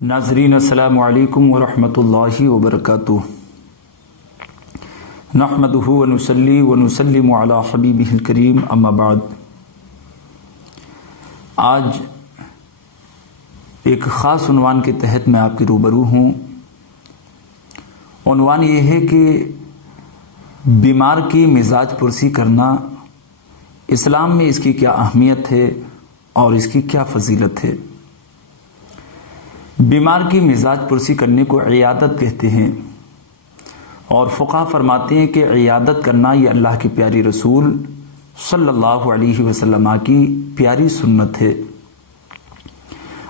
नाज़रीन अस्सलामु अलैकुम वरहमतुल्लाहि वबरकातुह। नहमदुहु व नुसल्ली व नुसल्लिमु अला हबीबिहिल करीम, अम्मा बाद। आज एक ख़ास उन्वान के तहत मैं आपके रूबरू हूँ। उन्वान ये है कि बीमार की मिजाज पुरसी करना इस्लाम में इसकी क्या अहमियत है और इसकी क्या फजीलत है। बीमार की मिजाज पुरसी करने को इयादत कहते हैं और फ़ुक़हा फरमाते हैं कि इयादत करना ये अल्लाह के प्यारे रसूल सल्लल्लाहु अलैहि वसल्लम की प्यारी सुन्नत है।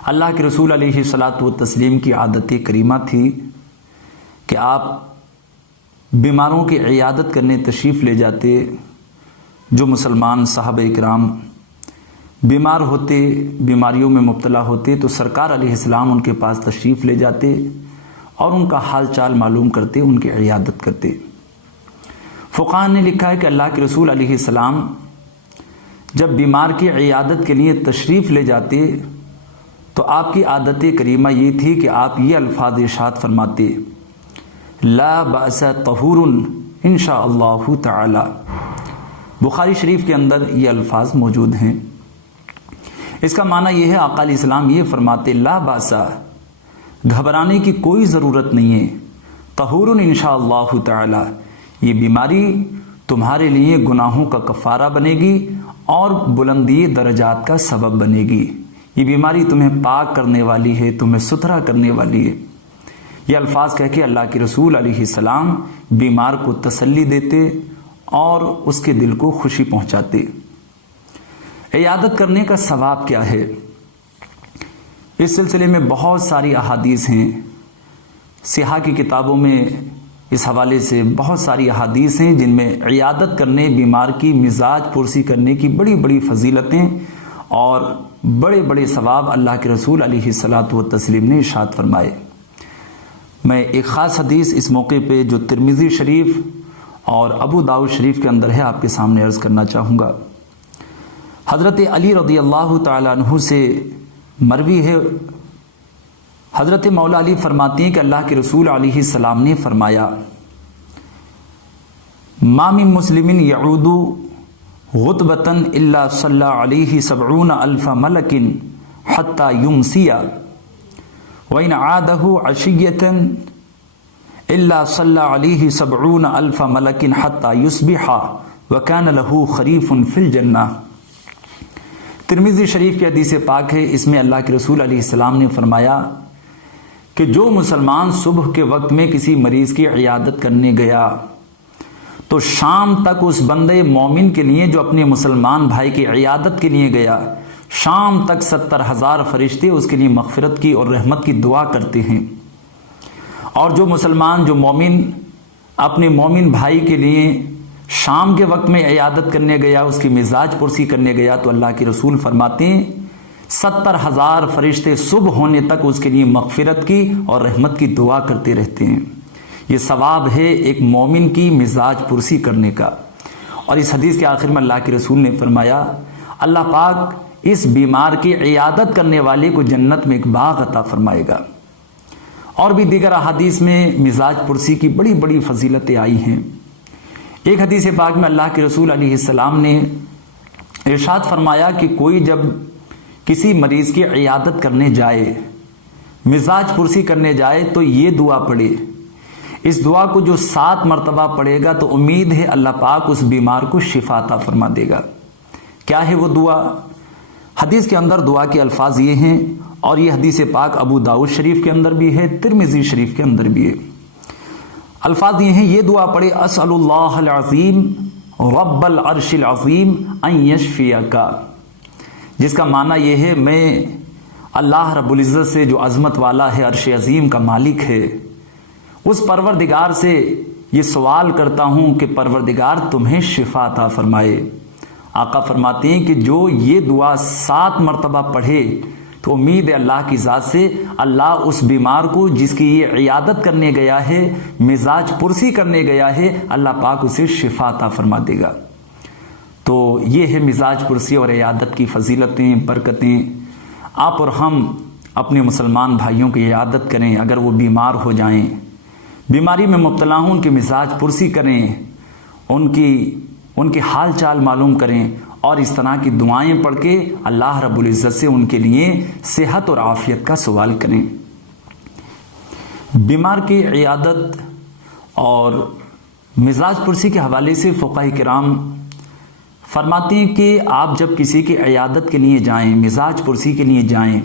अल्लाह के रसूल अलैहि सलातु व तस्लीम की आदत करीमा थी कि आप बीमारों की इयादत करने तशरीफ़ ले जाते। जो मुसलमान साहबे इकराम बीमार होते, बीमारियों में मुब्तला होते तो सरकार अलैहिस्सलाम उनके पास तशरीफ़ ले जाते और उनका हाल चाल मालूम करते, उनकी इयादत करते। फ़ुक़हा ने लिखा है कि अल्लाह के रसूल अलैहिस्सलाम जब बीमार की इयादत के लिए तशरीफ़ ले जाते तो आपकी आदत करीमा ये थी कि आप ये अल्फाज इरशाद फरमाते, ला बअस तहूरुन इंशाअल्लाहु तआला। बुखारी शरीफ के अंदर ये अल्फाज मौजूद हैं। इसका माना यह है, आका अलैहिस्सलाम ये फरमाते, ला बासा, घबराने की कोई ज़रूरत नहीं है, तहूरुन इंशाअल्लाहु तआला, ये बीमारी तुम्हारे लिए गुनाहों का कफ़ारा बनेगी और बुलंदी दरजात का सबब बनेगी। ये बीमारी तुम्हें पाक करने वाली है, तुम्हें सुथरा करने वाली है। ये अल्फाज कह के अल्लाह के रसूल अलैहिस्सलाम बीमार को तसल्ली देते और उसके दिल को खुशी पहुँचाते। इयादत करने का सवाब क्या है, इस सिलसिले में बहुत सारी अहादीस हैं। सिहा की किताबों में इस हवाले से बहुत सारी अहादीस हैं जिनमें इयादत करने, बीमार की मिजाज पुरसी करने की बड़ी बड़ी फजीलतें और बड़े बड़े सवाब अल्लाह के रसूल अलैहिस्सलातु व तस्लीम ने इरशाद फरमाए। मैं एक ख़ास हदीस इस मौके पे जो तिरमिज़ी शरीफ और अबू दाऊद शरीफ के अंदर है आपके सामने अर्ज़ करना चाहूँगा। हज़रत अली रज़ी अल्लाह तआला अन्हु से मरवी है, हज़रत मौला अली फरमाती हैं कि अल्लाह के रसूल अलैहिस्सलाम ने फरमाया, मा मिन मुस्लिमिन यऊदु गुतबतन इल्ला सल्ला अलैहि सबऊन अल्फ मलकिन हत्ता युमसिया व इन आदहु अशियतन इल्ला सल्ला अलैहि सबऊन अल्फ मलकिन हत्ता युस्बिहा व कान लहू खरीफुन फिल जन्नह। तिरमिज़ी शरीफ की हदीस पाक है। इसमें अल्लाह के रसूल अलैहिस्सलाम ने फरमाया कि जो मुसलमान सुबह के वक्त में किसी मरीज़ की इयादत करने गया तो शाम तक उस बंदे मोमिन के लिए, जो अपने मुसलमान भाई की इयादत के लिए गया, शाम तक 70,000 फरिश्ते उसके लिए मग़फ़िरत की और रहमत की दुआ करते हैं। और जो मुसलमान, जो मोमिन अपने मोमिन भाई के लिए शाम के वक्त में इयादत करने गया, उसकी मिजाज पुरसी करने गया, तो अल्लाह के रसूल फरमाते हैं 70,000 फरिश्ते सुबह होने तक उसके लिए मग़फ़िरत की और रहमत की दुआ करते रहते हैं। ये सवाब है एक मोमिन की मिजाज पुरसी करने का। और इस हदीस के आखिर में अल्लाह के रसूल ने फरमाया, अल्लाह पाक इस बीमार की इयादत करने वाले को जन्नत में एक बाग अता फरमाएगा। और भी दीगर अहादीस में मिजाज पुरसी की बड़ी बड़ी फजीलतें आई हैं। एक हदीस पाक में अल्लाह के रसूल अलैहिस्सलाम ने इरशाद फरमाया कि कोई जब किसी मरीज़ की इयादत करने जाए, मिजाज पुरसी करने जाए, तो ये दुआ पढ़े। इस दुआ को जो 7 मरतबा पढ़ेगा तो उम्मीद है अल्लाह पाक उस बीमार को शिफा अता फरमा देगा। क्या है वो दुआ? हदीस के अंदर दुआ के अल्फाज ये हैं और ये हदीस पाक अबू दाऊद शरीफ के अंदर भी है, तिरमिज़ी शरीफ के अंदर भी है। अल्फाज ये हैं, ये दुआ पढ़े, असअलुल्लाहल अज़ीम रब्बल अर्शिल अज़ीम अन यशफियका, जिसका माना ये है, मैं अल्लाह रब्बुल इज़्ज़त से, जो अज़मत वाला है, अर्श अज़ीम का मालिक है, उस परवरदिगार से ये सवाल करता हूँ कि परवरदिगार तुम्हें शिफा अता फरमाए। आका फरमाते हैं कि जो ये दुआ 7 मरतबा पढ़े तो उम्मीद है अल्लाह की ज़ात से अल्लाह उस बीमार को, जिसकी ये इयादत करने गया है, मिजाज पुरसी करने गया है, अल्लाह पाक उसे शिफा अता फरमा देगा। तो ये है मिजाज पुरसी और इयादत की फजीलतें, बरकतें। आप और हम اپنے مسلمان بھائیوں کی عیادت کریں، اگر وہ بیمار ہو جائیں، بیماری میں مبتلا ہوں، ان کے مزاج پرسی کریں، ان کی حال چال معلوم کریں، اور اس طرح کی دعائیں پڑھ کے اللہ رب العزت سے ان کے لیے صحت اور عافیت کا سوال کریں۔ بیمار کی عیادت اور مزاج پرسی کے حوالے سے فقہاء کرام فرماتے ہیں کہ آپ جب کسی کی عیادت کے لیے جائیں، مزاج پرسی کے لیے جائیں،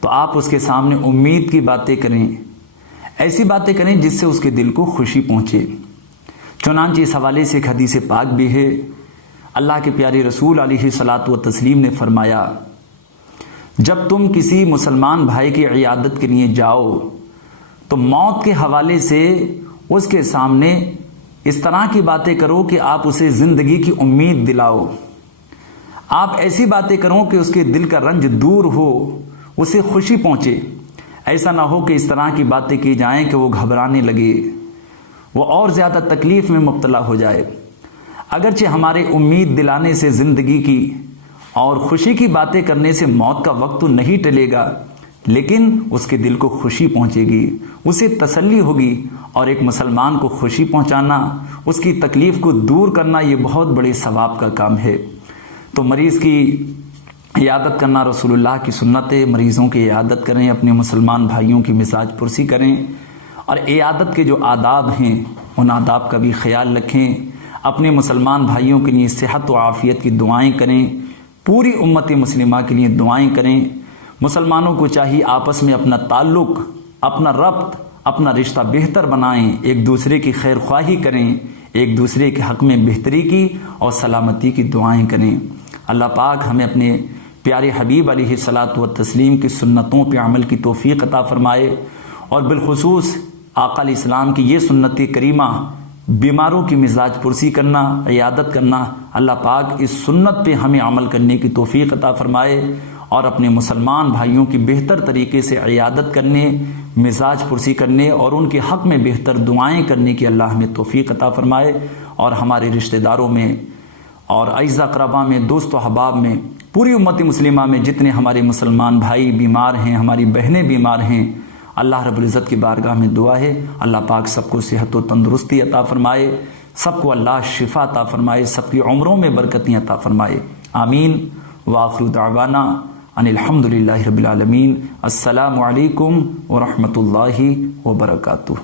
تو آپ اس کے سامنے امید کی باتیں کریں، ایسی باتیں کریں جس سے اس کے دل کو خوشی پہنچے۔ چنانچہ اس حوالے سے ایک حدیث پاک بھی ہے، اللہ کے پیارے رسول علیہ الصلاۃ والتسلیم نے فرمایا، جب تم کسی مسلمان بھائی کی عیادت کے لیے جاؤ تو موت کے حوالے سے اس کے سامنے اس طرح کی باتیں کرو کہ آپ اسے زندگی کی امید دلاؤ، آپ ایسی باتیں کرو کہ اس کے دل کا رنج دور ہو، اسے خوشی پہنچے۔ ایسا نہ ہو کہ اس طرح کی باتیں کی جائیں کہ وہ گھبرانے لگے، وہ اور زیادہ تکلیف میں مبتلا ہو جائے۔ اگرچہ ہمارے امید دلانے سے زندگی کی اور خوشی کی باتیں کرنے سے موت کا وقت تو نہیں ٹلے گا، لیکن اس کے دل کو خوشی پہنچے گی، اسے تسلی ہوگی، اور ایک مسلمان کو خوشی پہنچانا، اس کی تکلیف کو دور کرنا، یہ بہت بڑے ثواب کا کام ہے۔ تو مریض کی عیادت کرنا رسول اللہ کی سنت ہے، مریضوں کی عیادت کریں، اپنے مسلمان بھائیوں کی مزاج پرسی کریں، اور عیادت کے جو آداب ہیں ان آداب کا بھی خیال رکھیں، اپنے مسلمان بھائیوں کے لیے صحت و عافیت کی دعائیں کریں، پوری امت مسلمہ کے لیے دعائیں کریں۔ مسلمانوں کو چاہیے آپس میں اپنا تعلق، اپنا ربط، اپنا رشتہ بہتر بنائیں، ایک دوسرے کی خیر خواہی کریں، ایک دوسرے کے حق میں بہتری کی اور سلامتی کی دعائیں کریں۔ اللہ پاک ہمیں اپنے پیارے حبیب علیہ الصلاۃ والتسلیم کی سنتوں پہ عمل کی توفیق عطا فرمائے، اور بالخصوص آقا علیہ السلام کی یہ سنت کریمہ، بیماروں کی مزاج پرسی کرنا، عیادت کرنا، اللہ پاک اس سنت پہ ہمیں عمل کرنے کی توفیق عطا فرمائے، اور اپنے مسلمان بھائیوں کی بہتر طریقے سے عیادت کرنے، مزاج پرسی کرنے اور ان کے حق میں بہتر دعائیں کرنے کی اللہ ہمیں توفیق عطا فرمائے، اور ہمارے رشتہ داروں میں اور اعزا اقربا میں، دوست و احباب میں، پوری امت مسلمہ میں جتنے ہمارے مسلمان بھائی بیمار ہیں، ہماری بہنیں بیمار ہیں، اللہ رب العزت کی بارگاہ میں دعا ہے اللہ پاک سب کو صحت و تندرستی عطا فرمائے، سب کو اللہ شفا عطا فرمائے، سب کی عمروں میں برکتیں عطا فرمائے، آمین۔ وآخر دعوانا ان الحمدللہ رب العالمین۔ السلام علیکم ورحمۃ اللہ وبرکاتہ۔